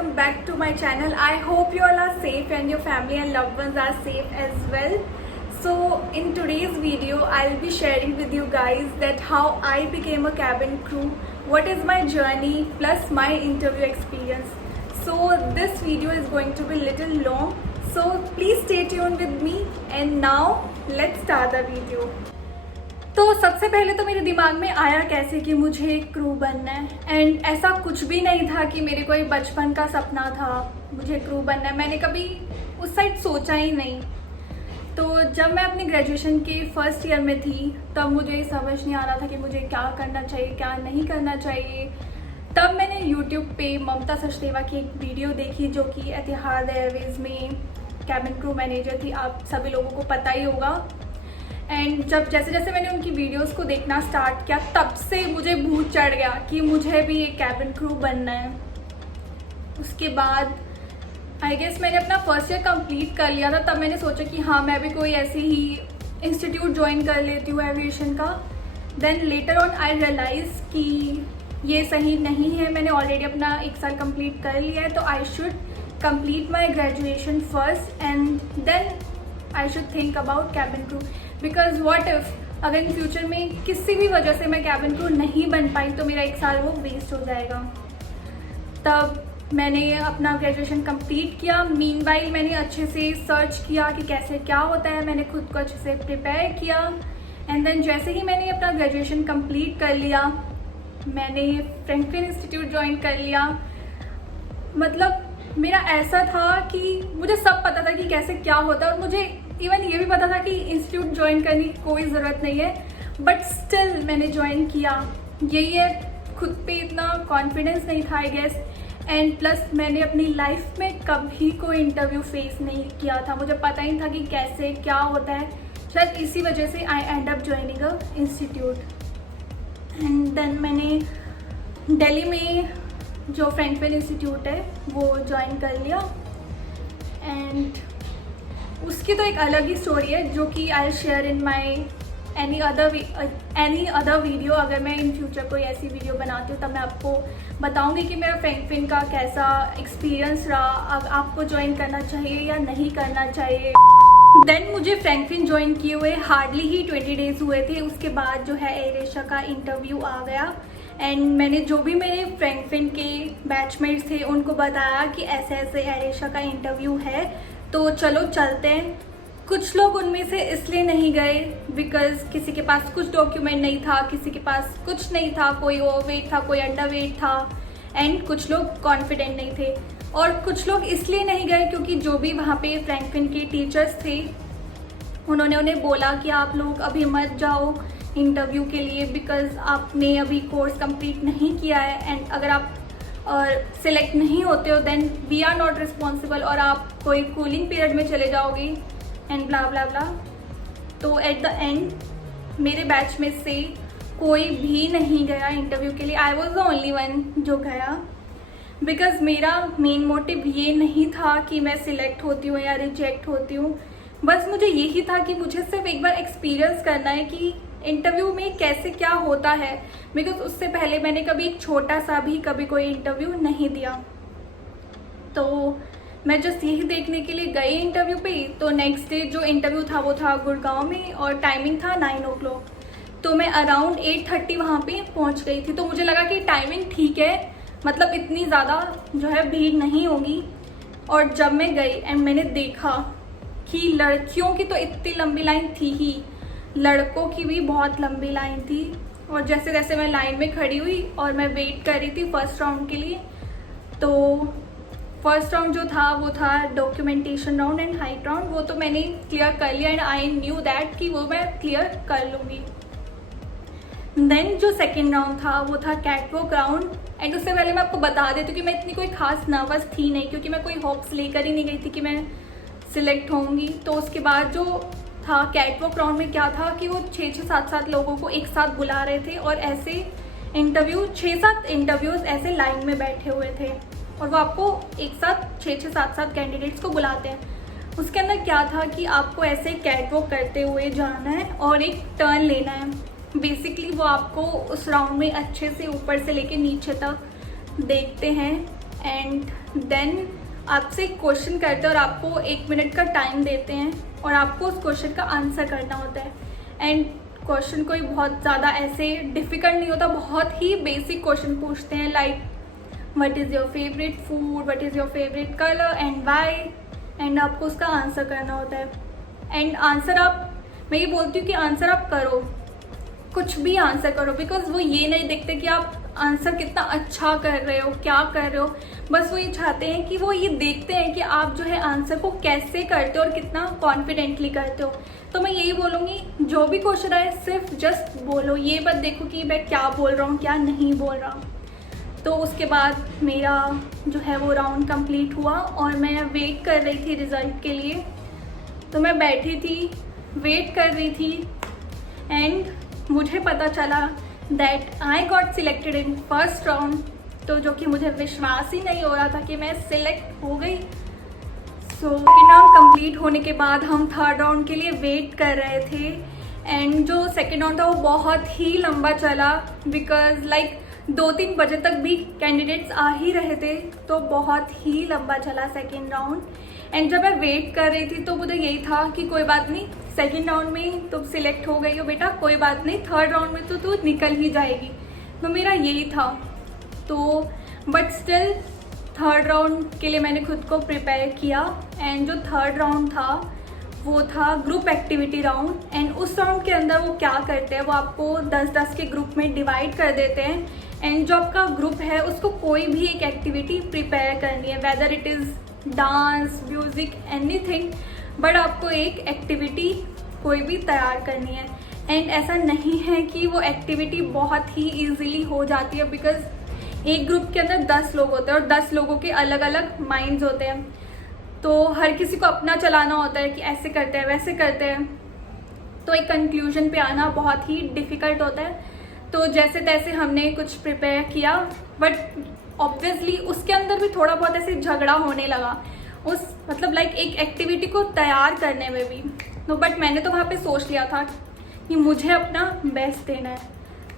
welcome back to my channel. I hope you all are safe and your family and loved ones are safe as well. So in today's video I'll be sharing with you guys that how I became a cabin crew, what is my journey plus my interview experience. So this video is going to be little long, so please stay tuned with me and now let's start the video. तो सबसे पहले तो मेरे दिमाग में आया कैसे कि मुझे एक क्रू बनना है, एंड ऐसा कुछ भी नहीं था कि मेरे कोई बचपन का सपना था मुझे क्रू बनना है। मैंने कभी उस साइड सोचा ही नहीं। तो जब मैं अपनी ग्रेजुएशन के फर्स्ट ईयर में थी तब मुझे समझ नहीं आ रहा था कि मुझे क्या करना चाहिए क्या नहीं करना चाहिए। तब मैंने यूट्यूब पे ममता सचदेवा की एक वीडियो देखी जो कि एतिहाद एयरवेज में कैबिन क्रू मैनेजर थी, आप सभी लोगों को पता ही होगा। एंड जब जैसे जैसे मैंने उनकी वीडियोस को देखना स्टार्ट किया तब से मुझे भूत चढ़ गया कि मुझे भी एक कैबिन क्रू बनना है। उसके बाद आई गेस मैंने अपना फर्स्ट ईयर कंप्लीट कर लिया था, तब मैंने सोचा कि हाँ मैं भी कोई ऐसी ही इंस्टीट्यूट ज्वाइन कर लेती हूँ एविएशन का। Then later on I realise कि ये सही नहीं है, मैंने ऑलरेडी अपना 1 साल कंप्लीट कर लिया है, तो I should complete my graduation first and then I should think about cabin crew. Because what if अगर इन फ्यूचर में किसी भी वजह से मैं कैबिन क्रू नहीं बन पाई तो मेरा 1 साल वो वेस्ट हो जाएगा। तब मैंने अपना ग्रेजुएशन कंप्लीट किया। मीनवाइल मैंने अच्छे से सर्च किया कि कैसे क्या होता है, मैंने खुद को अच्छे से प्रिपेयर किया एंड देन जैसे ही मैंने अपना ग्रेजुएशन कंप्लीट कर लिया मैंने फ्रैंकलिन इंस्टीट्यूट ज्वाइन कर लिया। मतलब मेरा ऐसा था कि मुझे सब पता था कि कैसे क्या होता है और मुझे इवन ये भी पता था कि इंस्टीट्यूट ज्वाइन करने की कोई ज़रूरत नहीं है, बट स्टिल मैंने ज्वाइन किया। यही है, खुद पे इतना कॉन्फिडेंस नहीं था आई गेस, एंड प्लस मैंने अपनी लाइफ में कभी कोई इंटरव्यू फेस नहीं किया था, मुझे पता ही था कि कैसे क्या होता है। शायद इसी वजह से I end up joining a institute. And then मैंने दिल्ली में जो फ्रैंकलिन इंस्टीट्यूट है वो ज्वाइन कर लिया एंड उसकी तो एक अलग ही स्टोरी है जो कि I share in my any other video. अगर मैं इन फ्यूचर कोई ऐसी वीडियो बनाती हूँ तब मैं आपको बताऊँगी कि मेरा फ्रैंकलिन का कैसा एक्सपीरियंस रहा, अब आपको ज्वाइन करना चाहिए या नहीं करना चाहिए। देन मुझे फ्रैंकलिन ज्वाइन किए हुए हार्डली ही 20 डेज़ हुए थे। उसके बाद जो है एयरएशिया का इंटरव्यू आ गया एंड मैंने जो भी मेरे फ्रैंकलिन के बैचमेट्स थे उनको बताया कि ऐसे ऐसे एयरएशिया का इंटरव्यू है तो चलो चलते हैं। कुछ लोग उनमें से इसलिए नहीं गए बिकॉज किसी के पास कुछ डॉक्यूमेंट नहीं था, किसी के पास कुछ नहीं था, कोई ओवरवेट था, कोई अंडरवेट था एंड कुछ लोग कॉन्फिडेंट नहीं थे। और कुछ लोग इसलिए नहीं गए क्योंकि जो भी वहाँ पे फ्रैंकलिन के टीचर्स थे उन्होंने उन्हें बोला कि आप लोग अभी मत जाओ इंटरव्यू के लिए बिकॉज आपने अभी कोर्स कंप्लीट नहीं किया है एंड अगर आप सिलेक्ट नहीं होते हो then we are not responsible और आप कोई कूलिंग पीरियड में चले जाओगे एंड ब्ला ब्ला ब्ला। तो एट द एंड मेरे बैच में से कोई भी नहीं गया इंटरव्यू के लिए। I was the only one जो गया बिकॉज मेरा मेन मोटिव ये नहीं था कि मैं सिलेक्ट होती हूँ या रिजेक्ट होती हूँ, बस मुझे यही था कि मुझे सिर्फ एक बार एक्सपीरियंस करना है कि इंटरव्यू में कैसे क्या होता है। बिकॉज उससे पहले मैंने कभी एक छोटा सा भी कभी कोई इंटरव्यू नहीं दिया, तो मैं जस्ट यही देखने के लिए गई इंटरव्यू पे। तो नेक्स्ट डे जो इंटरव्यू था वो था गुड़गांव में और टाइमिंग था 9 o'clock। तो मैं अराउंड 8:30 वहाँ पे पहुँच गई थी, तो मुझे लगा कि टाइमिंग ठीक है, मतलब इतनी ज़्यादा जो है भीड़ नहीं होगी। और जब मैं गई एंड मैंने देखा कि लड़कियों की तो इतनी लंबी लाइन थी ही, लड़कों की भी बहुत लंबी लाइन थी। और जैसे जैसे मैं लाइन में खड़ी हुई और मैं वेट कर रही थी फर्स्ट राउंड के लिए, तो फर्स्ट राउंड जो था वो था documentation round and height round. वो तो मैंने क्लियर कर लिया एंड आई न्यू दैट कि वो मैं क्लियर कर लूँगी। देन जो सेकेंड राउंड था वो था कैटवॉक राउंड एंड उससे पहले मैं आपको बता देती हूँ कि मैं इतनी कोई खास नर्वस थी नहीं क्योंकि मैं कोई होप्स लेकर ही नहीं गई थी कि मैं सिलेक्ट होंगी। तो उसके बाद जो था कैटवॉक राउंड में क्या था कि वो 6-6, 7-7 लोगों को एक साथ बुला रहे थे और ऐसे इंटरव्यू 6-7 इंटरव्यूज़ ऐसे लाइन में बैठे हुए थे और वो आपको एक साथ 6-6, 7-7 कैंडिडेट्स को बुलाते हैं। उसके अंदर क्या था कि आपको ऐसे कैटवॉक करते हुए जाना है और एक टर्न लेना है। बेसिकली वो आपको उस राउंड में अच्छे से ऊपर से लेके नीचे तक देखते हैं एंड देन आपसे एक क्वेश्चन करते हैं और आपको 1 मिनट का टाइम देते हैं और आपको उस क्वेश्चन का आंसर करना होता है। एंड क्वेश्चन कोई बहुत ज़्यादा ऐसे डिफ़िकल्ट नहीं होता, बहुत ही बेसिक क्वेश्चन पूछते हैं like what is your favourite food, what is your favourite colour and why, and आपको उसका आंसर करना होता है। एंड आंसर मैं ये बोलती हूँ कि आंसर आप करो, कुछ भी आंसर करो, बिकॉज वो ये नहीं देखते कि आप आंसर कितना अच्छा कर रहे हो, क्या कर रहे हो, बस वो ये चाहते हैं कि वो ये देखते हैं कि आप जो है आंसर को कैसे करते हो और कितना कॉन्फिडेंटली करते हो। तो मैं यही बोलूँगी, जो भी क्वेश्चन आए सिर्फ जस्ट बोलो, ये मत देखो कि मैं क्या बोल रहा हूँ क्या नहीं बोल रहा हूँ। तो उसके बाद मेरा जो है वो राउंड कंप्लीट हुआ और मैं वेट कर रही थी रिज़ल्ट के लिए। तो मैं बैठी थी, वेट कर रही थी एंड मुझे पता चला that I got selected in first round. तो जो कि मुझे विश्वास ही नहीं हो रहा था कि मैं सिलेक्ट हो गई। सो सेकेंड राउंड कंप्लीट होने के बाद हम थर्ड राउंड के लिए वेट कर रहे थे एंड जो सेकेंड राउंड था वो बहुत ही लंबा चला, बिकॉज लाइक 2-3 बजे तक भी कैंडिडेट्स आ ही रहे थे, तो बहुत ही लंबा चला सेकेंड राउंड। एंड जब मैं वेट कर रही थी तो मुझे यही था कि कोई बात नहीं, सेकेंड राउंड में तुम सिलेक्ट हो गई हो बेटा, कोई बात नहीं, थर्ड राउंड में तो तू निकल ही जाएगी। तो मेरा यही था। तो बट स्टिल थर्ड राउंड के लिए मैंने खुद को प्रिपेयर किया एंड जो थर्ड राउंड था वो था ग्रुप एक्टिविटी राउंड। एंड उस राउंड के अंदर वो क्या करते हैं, वो आपको 10-10 के ग्रुप में डिवाइड कर देते हैं एंड जो आपका ग्रुप है उसको कोई भी एक एक्टिविटी प्रिपेयर करनी है, whether it is dance, music, anything, but आपको एक एक्टिविटी कोई भी तैयार करनी है। एंड ऐसा नहीं है कि वो एक्टिविटी बहुत ही ईजीली हो जाती है, बिकॉज एक ग्रुप के अंदर 10 लोग होते हैं और 10 लोगों के अलग अलग माइंड्स होते हैं, तो हर किसी को अपना चलाना होता है कि ऐसे करते हैं वैसे करते हैं, तो एक कंक्लूजन पे आना बहुत ही डिफ़िकल्ट होता है। तो जैसे तैसे हमने कुछ प्रिपेयर किया, बट ऑब्वियसली उसके अंदर भी थोड़ा बहुत ऐसे झगड़ा होने लगा उस मतलब लाइक एक एक्टिविटी को तैयार करने में भी। तो बट मैंने तो वहाँ पे सोच लिया था कि मुझे अपना बेस्ट देना है।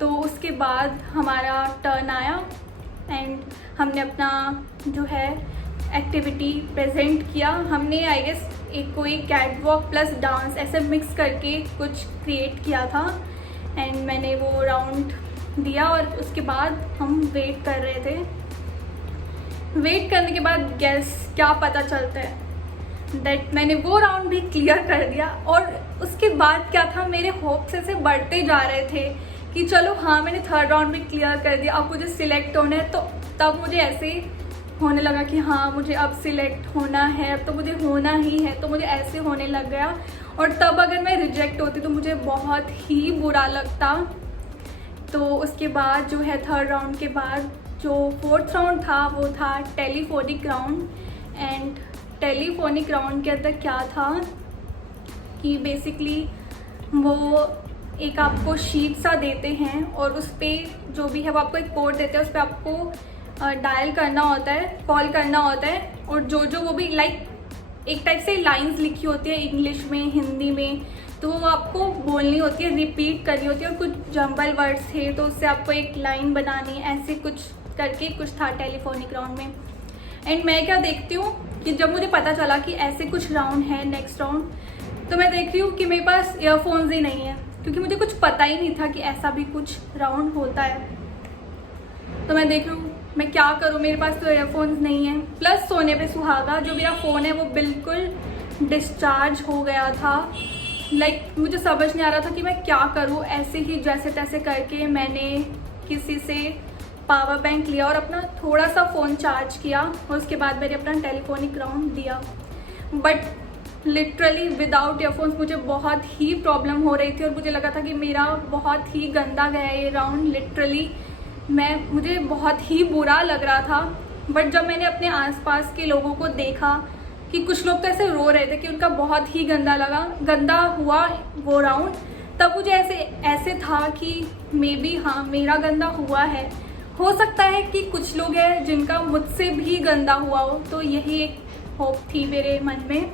तो उसके बाद हमारा टर्न आया एंड हमने अपना जो है एक्टिविटी प्रेजेंट किया। हमने आई गेस एक कोई कैट वॉक प्लस डांस ऐसे मिक्स करके कुछ क्रिएट किया था एंड मैंने वो राउंड दिया और उसके बाद हम वेट कर रहे थे। वेट करने के बाद गैस क्या पता चलता है दैट मैंने वो राउंड भी क्लियर कर दिया। और उसके बाद क्या था, मेरे होप्स ऐसे बढ़ते जा रहे थे कि चलो हाँ मैंने थर्ड राउंड भी क्लियर कर दिया, अब मुझे सिलेक्ट होना है। तो तब मुझे ऐसे होने लगा कि हाँ मुझे अब सिलेक्ट होना है, अब तो मुझे होना ही है, तो मुझे ऐसे होने लग गया। और तब अगर मैं रिजेक्ट होती तो मुझे बहुत ही बुरा लगता। तो उसके बाद जो है थर्ड राउंड के बाद जो फोर्थ राउंड था वो था telephonic round. And telephonic round के अंदर क्या था कि बेसिकली वो एक आपको शीट सा देते हैं और उस पर जो भी है वो आपको एक कोड देते हैं, उस पर आपको डायल करना होता है, कॉल करना होता है। और जो वो भी लाइक एक टाइप से लाइंस लिखी होती है इंग्लिश में, हिंदी में, तो वो आपको बोलनी होती है, रिपीट करनी होती है। और कुछ जंबल वर्ड्स थे तो उससे आपको एक लाइन बनानी है, ऐसे कुछ करके कुछ था टेलीफोनिक राउंड में। एंड मैं क्या देखती हूँ कि जब मुझे पता चला कि ऐसे कुछ राउंड है नेक्स्ट राउंड, तो मैं देख रही हूँ कि मेरे पास ईयरफोन्स ही नहीं है, क्योंकि मुझे कुछ पता ही नहीं था कि ऐसा भी कुछ राउंड होता है। तो मैं देख रही हूँ मैं क्या करूँ, मेरे पास तो ईयरफोन्स नहीं है, प्लस सोने पे सुहागा जो मेरा फ़ोन है वो बिल्कुल डिस्चार्ज हो गया था। लाइक मुझे समझ नहीं आ रहा था कि मैं क्या करूँ। ऐसे ही जैसे तैसे करके मैंने किसी से पावर बैंक लिया और अपना थोड़ा सा फ़ोन चार्ज किया और उसके बाद मैंने अपना टेलीफोनिक राउंड दिया। बट लिटरली विदाउट ईयरफोन्स मुझे बहुत ही प्रॉब्लम हो रही थी और मुझे लगा था कि मेरा बहुत ही गंदा गया ये राउंड। लिटरली मुझे बहुत ही बुरा लग रहा था। बट जब मैंने अपने आसपास के लोगों को देखा कि कुछ लोग तो ऐसे रो रहे थे कि उनका बहुत ही गंदा हुआ वो राउंड, तब मुझे ऐसे था कि मे बी हाँ मेरा गंदा हुआ है, हो सकता है कि कुछ लोग हैं जिनका मुझसे भी गंदा हुआ हो। तो यही एक होप थी मेरे मन में।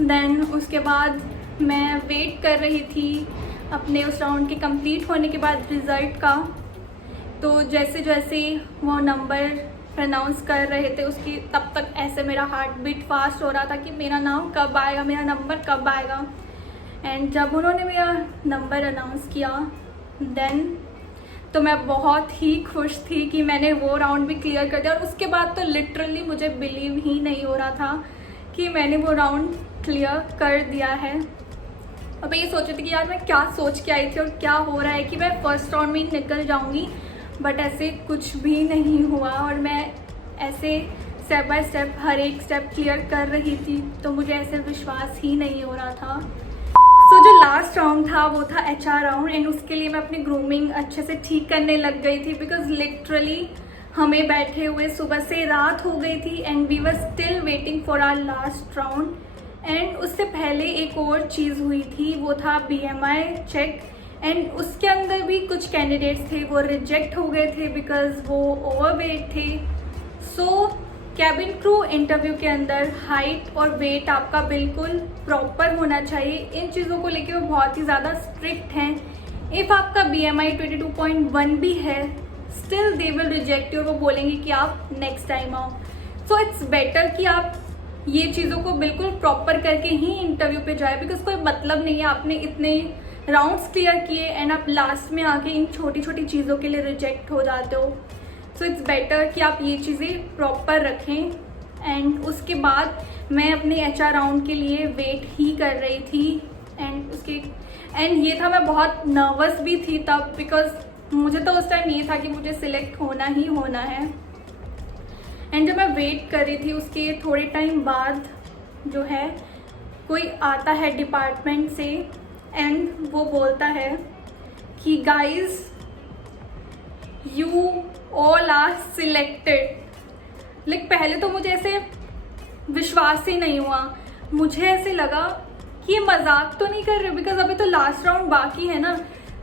देन उसके बाद मैं वेट कर रही थी अपने उस राउंड के कंप्लीट होने के बाद रिज़ल्ट का। तो जैसे जैसे वो नंबर प्रनाउंस कर रहे थे उसकी, तब तक ऐसे मेरा हार्ट बीट फास्ट हो रहा था कि मेरा नाम कब आएगा, मेरा नंबर कब आएगा। एंड जब उन्होंने मेरा नंबर अनाउंस किया देन तो मैं बहुत ही खुश थी कि मैंने वो राउंड भी क्लियर कर दिया। और उसके बाद तो लिटरली मुझे बिलीव ही नहीं हो रहा था कि मैंने वो राउंड क्लियर कर दिया है। और मैं ये सोच रही थी कि यार मैं क्या सोच के आई थी और क्या हो रहा है कि मैं फर्स्ट राउंड में ही निकल जाऊंगी, बट ऐसे कुछ भी नहीं हुआ। और मैं ऐसे स्टेप बाय स्टेप हर एक स्टेप क्लियर कर रही थी, तो मुझे ऐसे विश्वास ही नहीं हो रहा था। तो जो लास्ट राउंड था वो था HR राउंड, एंड उसके लिए मैं अपनी ग्रूमिंग अच्छे से ठीक करने लग गई थी, बिकॉज लिटरली हमें बैठे हुए सुबह से रात हो गई थी and we were still waiting for our last round. And उससे पहले एक और चीज़ हुई थी, वो था BMI चेक, एंड उसके अंदर भी कुछ कैंडिडेट्स थे वो रिजेक्ट हो गए थे बिकॉज वो ओवरवेट थे। सो कैबिन क्रू इंटरव्यू के अंदर हाइट और वेट आपका बिल्कुल प्रॉपर होना चाहिए। इन चीज़ों को लेके वो बहुत ही ज़्यादा स्ट्रिक्ट हैं। इफ़ आपका BMI 22.1 भी है, still they will reject you, वो बोलेंगे कि आप नेक्स्ट टाइम आओ। सो इट्स बेटर कि आप ये चीज़ों को बिल्कुल प्रॉपर करके ही इंटरव्यू पे जाए, बिकॉज कोई मतलब नहीं है आपने इतने राउंड्स क्लियर किए एंड आप लास्ट में आके इन छोटी छोटी चीज़ों के लिए रिजेक्ट हो जाते हो। सो इट्स बेटर कि आप ये चीज़ें प्रॉपर रखें। एंड उसके बाद मैं अपने HR राउंड के लिए वेट ही कर रही थी, एंड ये था, मैं बहुत नर्वस भी थी तब, बिकॉज मुझे तो उस टाइम ये था कि मुझे सिलेक्ट होना ही होना है। एंड जब मैं वेट कर रही थी उसके थोड़े टाइम बाद जो है कोई आता है डिपार्टमेंट से एंड वो बोलता है कि guys you all are selected. Like पहले तो मुझे ऐसे विश्वास ही नहीं हुआ, मुझे ऐसे लगा कि ये मजाक तो नहीं कर रहे, बिकॉज अभी तो लास्ट राउंड बाकी है ना।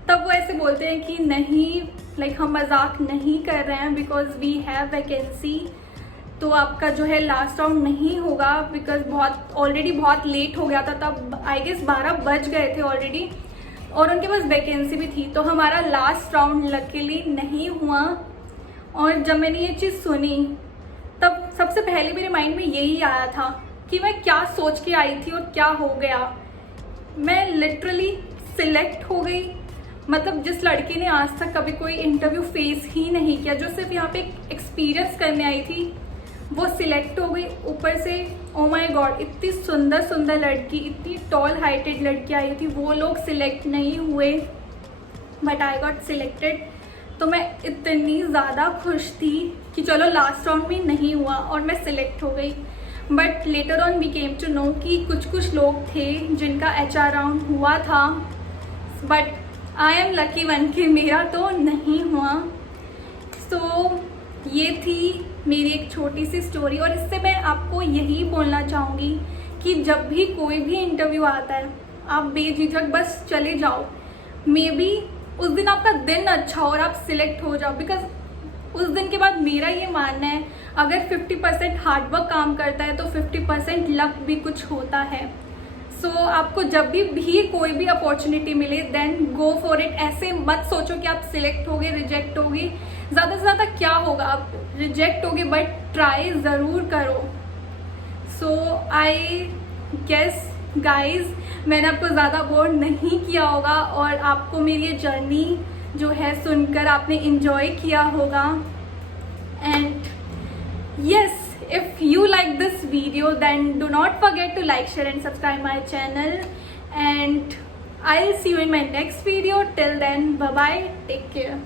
तब वो ऐसे बोलते हैं कि नहीं, लाइक हम मजाक नहीं कर रहे हैं, बिकॉज वी हैव वैकेंसी, तो आपका जो है लास्ट राउंड नहीं होगा, बिकॉज ऑलरेडी बहुत लेट हो गया था, तब आई गेस 12 बज गए थे ऑलरेडी, और उनके पास वैकेंसी भी थी, तो हमारा लास्ट राउंड लकीली नहीं हुआ। और जब मैंने ये चीज़ सुनी तब सबसे पहले मेरे माइंड में यही आया था कि मैं क्या सोच के आई थी और क्या हो गया। मैं लिटरली सिलेक्ट हो गई। मतलब जिस लड़के ने आज तक कभी कोई इंटरव्यू फेस ही नहीं किया, जो सिर्फ यहाँ पे एक्सपीरियंस करने आई थी, वो सिलेक्ट हो गई। ऊपर से ओ माय गॉड, इतनी सुंदर सुंदर लड़की, इतनी टॉल हाइटेड लड़की आई थी, वो लोग सिलेक्ट नहीं हुए, बट आई गॉट सिलेक्टेड। तो मैं इतनी ज़्यादा खुश थी कि चलो लास्ट राउंड में नहीं हुआ और मैं सिलेक्ट हो गई। But later on we came to know कि कुछ लोग थे जिनका HR राउंड हुआ था, but I am lucky one कि मेरा तो नहीं हुआ। सो ये थी मेरी एक छोटी सी स्टोरी, और इससे मैं आपको यही बोलना चाहूँगी कि जब भी कोई भी इंटरव्यू आता है आप बेझिझक बस चले जाओ। मे बी उस दिन आपका दिन अच्छा हो और आप सिलेक्ट हो जाओ, बिकॉज उस दिन के बाद मेरा ये मानना है अगर 50% हार्डवर्क काम करता है तो 50% लक भी कुछ होता है। सो आपको जब भी कोई भी अपॉर्चुनिटी मिले देन गो फॉर इट। ऐसे मत सोचो कि आप सिलेक्ट होगे रिजेक्ट होगे, ज़्यादा से ज़्यादा क्या होगा, आप रिजेक्ट होगे, बट ट्राई ज़रूर करो। सो आई गेस गाइज मैंने आपको ज़्यादा बोर नहीं किया होगा और आपको मेरी ये जर्नी जो है सुनकर आपने इंजॉय किया होगा। And yes, if you like this video then do not forget to like, share and subscribe my channel, and I'll see you in my next video. Till then, bye bye, take care.